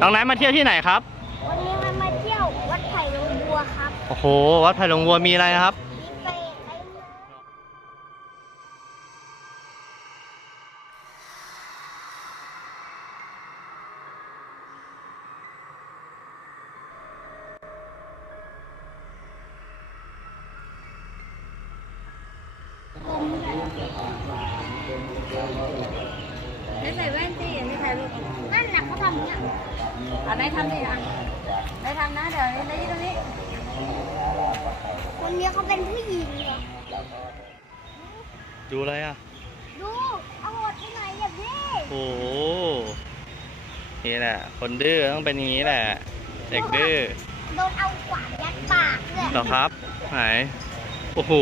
น้องไนท์มาเที่ยวที่ไหนครับ วันนี้มันมาเที่ยววัดไผ่ลงบัวครับ โอ้โห วัดไผ่หลวงวัวมีอะไรนะครับ มีเปรตเต็มเลย ไม่ใส่แว่นสิไม่ถ่ายรูปนั่นน่ะเขาทำเนี่ยอะนายทำดิอะนายทำนะเดี๋ยวนายยืนตรงนี้คนนี้เขาเป็นผู้หญิงเหรอดูอะไรอะ ดูเอาหมดที่ไหนอย่าพี่โอ้โหนี่แหละคนดื้อต้องเป็นอย่างนี้แหละ เด็กดื้อโดนเอาขวานยัดปากเลยเหรอครับไหนโอ้โห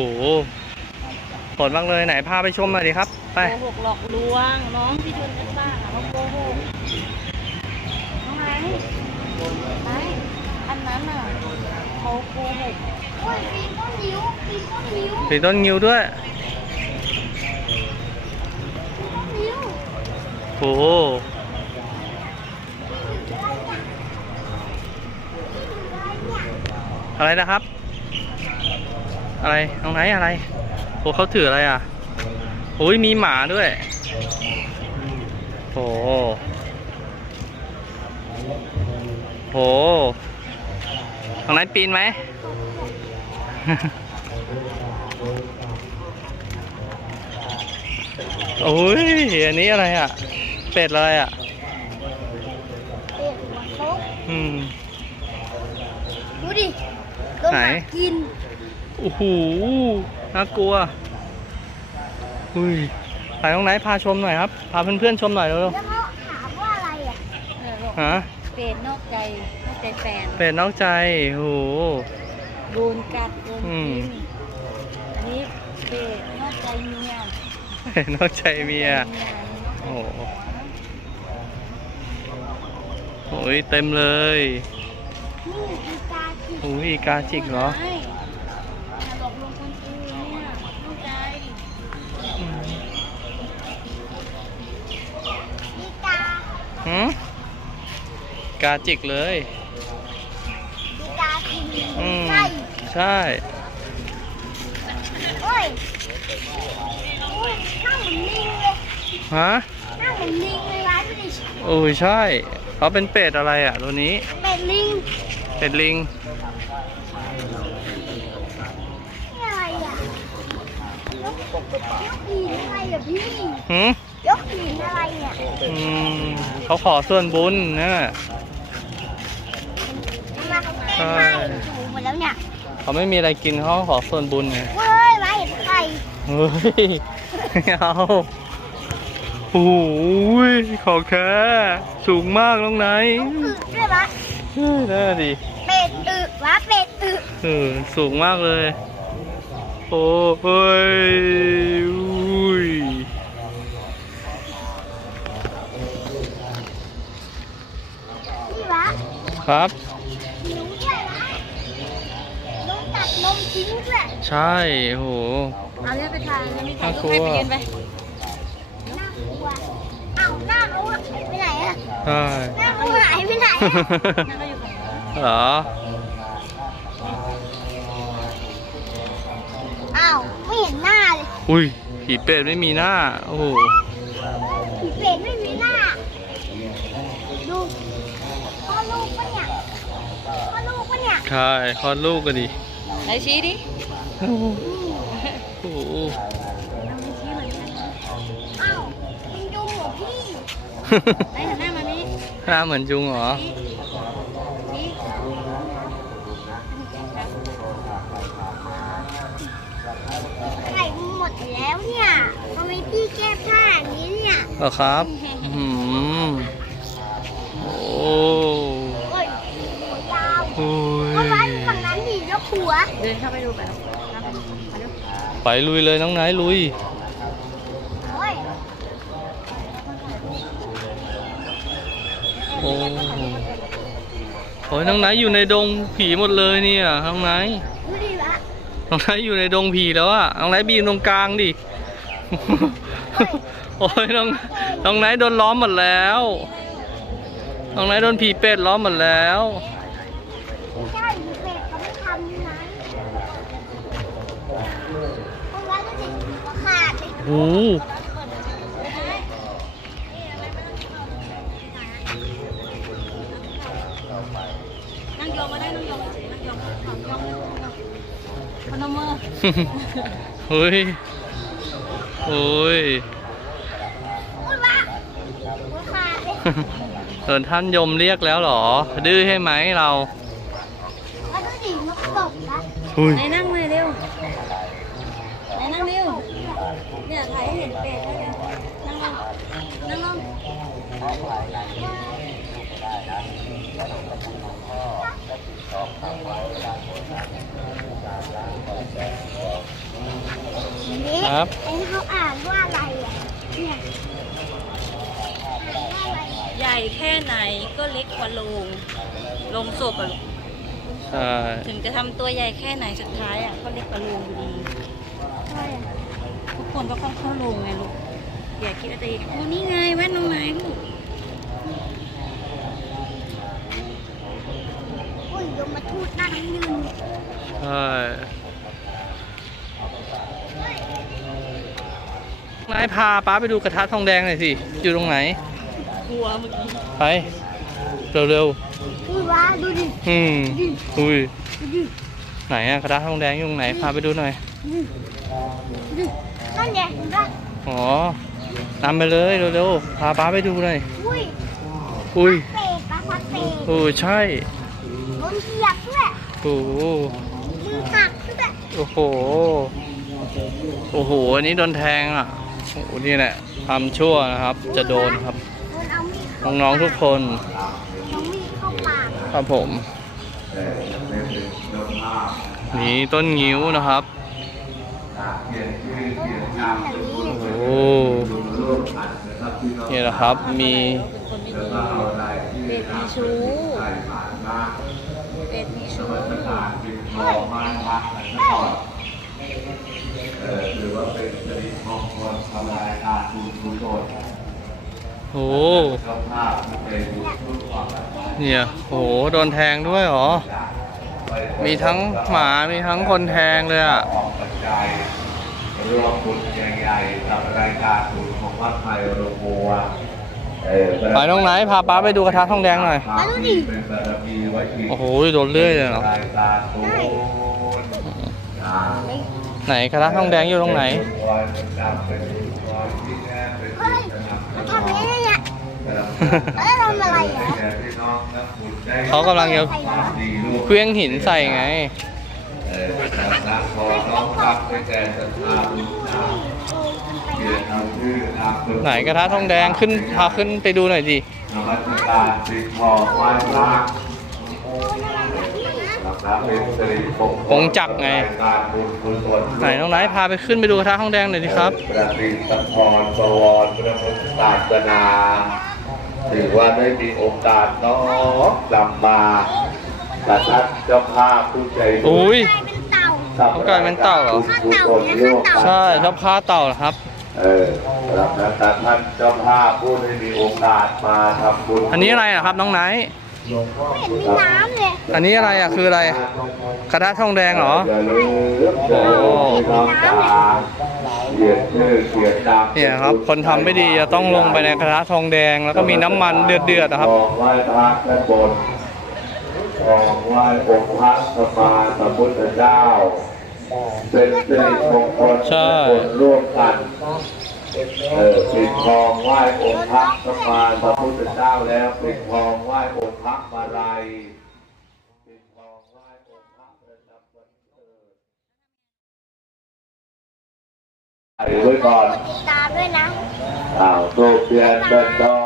โหดมากเลยไหนพาไปชมหน่อยดิครับ ไปโกหกหลอกลวงน้องที่ชวนกันบ้าเขาโกหกน้องไอ้ไอ้อันนั้นน่ะเขาโกหกโอ้ยปีนต้นนิ้วปีนต้นนิ้วสีต้นงิ้วด้วยต้นนิ้วโอ้โหอะไรนะครับ อะไรน้องไหนอะไรโอ้เขาถืออะไรอะโอ้ยมีหมาด้วย โอ้โหโหน้องไหนปีนไหม โอ้ย อันนี้อะไรอะ เป็ดอะไรอะเด็กหัวโต๊ะอืม ดูดิโดนหไหนมากิน โอ้โห น่ากลัว อุ้ยไปตรงไหนพาชมหน่อยครับ พาเพื่อนๆชมหน่อยเร็วแล้วเขาถามว่าอะไรอะเออบอกๆฮะเป็นนอกใจนอกใจแฟนเป็ดนอกใจโอ้โหโดนกัดโดนอืกิม นอันนี้เป็ดนอกใจเมียเป็ดนอกใจเมีย โอ้โห โอ้ยเต็มเลยนี่อีกากินโอ้ยอีกาจิกเหรอ ใช่ หืมกาจิกเลยอีกากินอืม ไส้ใช่ โอ้ยโอ้ยหน้าเหมือนลิงเลยฮะ หน้าเหมือนลิงเลยร้านดูดิโอ้ยใช่เขาเป็นเป็ดอะไรอะ ตัวนี้ เป็นลิงเป็ดลิง นี่อะไรอะยกยกหินอะไรอะพี่หืม ยกหินอะไรเนี่ยอืมเขาขอส่วนบุญนะทำไมเขาแกล้งมาถูหมดแล้วเนี่ยเขาไม่มีอะไรกินเขาขอส่วนบุญไงเว้ยร้านเห็นไข่เฮ้ยไม่เอาโอ้ยขอแค่สูงมากตรงไหนต้องอึด้วยวะเฮ้ยน่าดิเป็ดอึวะเป็ดอึเออสูงมากเลย โอ้ย ครับหิวด้วยวะโดนตัดนมทิ้งด้วยใช่โห เอาเรื่องไปถ่ายแล้วมีถ่ายรูปน่ากลัวให้ไปยืนไปน่ากลัวเอ้าหน้าเขาหายไปไหนอะใช่หน้าเขาหายไปไหนอะนั่งก็อยู่ตรงนี้เหรออ้าวไม่เห็นหน้าเลย อุ้ยผีเป็ดไม่มีหน้า โอ้โห ผีเป็ดไม่มีหน้า ดูพ่อลูกปะเนี่ยพ่อลูกปะเนี่ย ใช่คลอดลูกก็ดิไหนชี้ดิโอ้โหเอาไปชี้เหมือนกันอ้าวมึงดูหัวพี่ไหนหันหน้ามานี่หน้าเหมือนจุงเหรอชี้ชี้ครับไข่หมดแล้วเนี่ยทำไมพี่แก้ผ้าอย่างนี้เนี่ยเหรอครับ อืมโอ้ โอ้ยหัวยาว โอ้ เพราะว่ายอยู่ฝั่งนั้นดิยก หัว เดินเข้าไปดูแบบเข้าไปดูมาดูไปลุยเลยน้องไนท์ลุย โอ้ยโอ้โอ้ยน้องไนท์อยู่ในดงผีหมดเลยเนี่ยน้องไนท์ดูดิวะน้องไนท์อยู่ในดงผีแล้วอะน้องไนท์บีนตรงกลางดิ โอ้ยน้องน้องไนท์โดนล้อมหมดแล้วเน้องไนท์โดนผีเป็ดล้อมหมดแล้วไม่ใช่ผีเป็ด เขาไม่ทำนะตรงนั้นก็จะหัวขาดเลยโอ้โหนั่งยองมาได้นั่งยองเฉยๆนั่งยองนั่งยองพนมมือเฮ้ยโอ้ยพูดว่าหัวขาดเลยโดนท่านยมเรียกแล้วหรอ ดื้อให้ไหมเรา แล้วดูดินกตกนะ อุ้ยไหนนั่งเลยเร็วไหนนั่งเร็วเนี่ยถ่ายให้เห็นเป็ดได้เลยนั่งลงนั่งลงนี่ครับเอ็งเขาอ่านว่าอะไรอะเนี่ยอ่านว่าอะไรใหญ่แค่ไหนก็เล็กกว่าโลงโลงศพอะลูก ใช่ถึงจะทำตัวใหญ่แค่ไหนสุดท้ายอะก็เล็กกว่าโลงอยู่ดีใช่อะทุกคนก็ต้องเข้าโรงไงลูกอย่าคิดว่าตัวเองโอ้นี่ไงแว่นน้องไม้ลูกอุ้ยยมมาทูดหน้าน้ำยืนใช่นายพาป้าไปดูกระทะทองแดงหน่อยสิ อยู่ตรงไหน กลัวเมื่อกี้ ไป เร็ว อุ้ยว้าดูดิๆอืมอุ้ยดูดิไหนอะกระทะทองแดงอยู่ตรงไหนพาไปดูหน่อยดูดิดูดินั่นไงเห็นปะอ๋อตามไปเลยเร็วๆพาป้าไปดูหน่อยอุ้ยอุ้ยเตะปลาพัดเตะโอ้ใช่โดนเหยียบด้วยโอ้โหมือหักด้วยโอ้โหโอ้โหอันนี้โดนแทงอะโอ้โหนี่แหละทำชั่วนะครับ จะโดนครับโดนเอามีดเข้าน้องๆทุกคน ครับผม นี่ต้นงิ้วนะครับ โอ้นี่แหละครับ มีเป็นคนไม่ดีเป็ดมีชู้เป็ดมีชู้โอ้เนี่ยโอ้ โหโดนแทงด้วยเหรอ มีทั้งหมา มีทั้งคนแทงเลยอะออกปัจจัยร่วมบุญใหญ่ๆกับรายการบุญของวัดไทยโรงบัวเออไปตรงไหนพาป้าไปดูกระทะทองแดงหน่อยเป็นบารมีไว้ที่โอ้โหโดนเลื่อยเลยเหรอ รายการบุญอ่าไหนกระทะทองแดงอยู่ตรงไหนเป็นวันประจำเป็นวันที่แน่เป็นเฮ้ยสนับสเขานุนทำยังไงเนี่ยเอเอ้ยทำอะไรเหรอแก่พี่น้องนักบุญได้เขากำลังจะดีลูกเคลี้ยงหินใส่ไงเออนักขอน้องรับให้แก่ศรัทธาบุญนาเกียรติเอาชื่อนามสกุลไหนกระทะทองแดงขึ้นพาขึ้นไปดูหน่อยดิ ป็นสิริมงคลกงจักรไงการบุญกุศลไหนน้องไนท์พาไปขึ้นไปดูกระทะทองแดงหน่อยดิครับประสิทธิ์พรสวรพระพุทธศาสนาถือว่าได้มีโอกาสน้อมนำมาแต่ท่านเจ้าภาพผู้ใจบุญอุ้ยกลายเป็นเต่าเขากลายเป็นเต่าเหรอบุญกุศลร่วมกันใช่ชอบฆ่าเต่าเหรอครับ เออแล้วแต่ท่านเจ้าภาพผู้ได้มีโอกาสมาทำบุญอันนี้อะไรอะครับน้องไนท์ไม่ เห็นมีน้ำเลยอันนี้อะไรอะคืออะไรกระทะทองแดงเหรออย่าลืมเดินไปน้องจ๋าเกียรติชื่อเกียรตินามเนี่ยครับ คนทำไม่ดีจะต้องลงไปในกระทะทองแดง แล้วก็มีน้ำมันเดือดๆนะครับขอไหว้พระด้านบนขอไหว้องค์พระสัมมาสัมพุทธเจ้าเป็นสิริมงคลใช่คนร่วมกัน เออปิดทองไหว้องค์พระสัมมาสัมพุทธเจ้าแล้วปิดทองไหว้องค์พระมาลัยปิดทองไหว้องค์พระประจำวันเกิดไว้ก่อน ตามด้วยนะอ้าวทูบเทียนเดินดอก